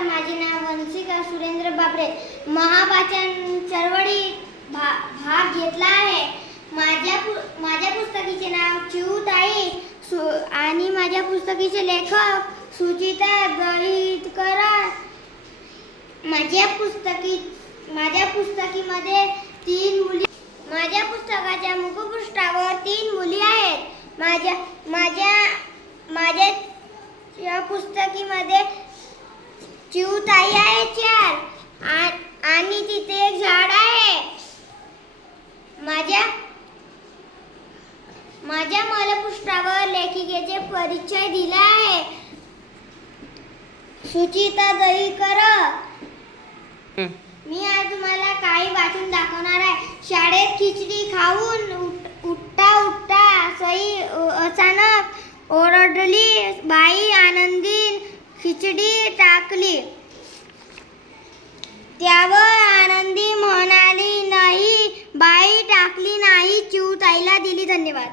नमस्कार, माझे नाव वंशिका सुरेंद्र बाबरे. महावाचन चळवळीत भाग घेतला आहे. माझ्या पुस्तकाचे नाव चिऊताई आणि माझ्या पुस्तकाचे लेखक सुचिता दहिकर. माझ्या पुस्तकामध्ये 3 मुली. माझ्या पुस्तकाच्या मुखपृष्ठावर 3 मुली आहेत. माझ्या या पुस्तकामध्ये चिऊताई आहे 4 आणि तिथे एक झाड आहे. माझ्या मुखपृष्ठावर लेखिकेचे परिचय दिला आहे. सुचिता दहिकर. मी आज तुम्हाला काही वाचून दाखवणार आहे. शाळेत खिचडी खाऊन उठता सई अचानक ओरडली. बाई आनंदीन खिचडी टाकली. त्यावर आनंदी म्हणाली, नाही बाई टाकली नाही, चिऊताईला दिली. धन्यवाद.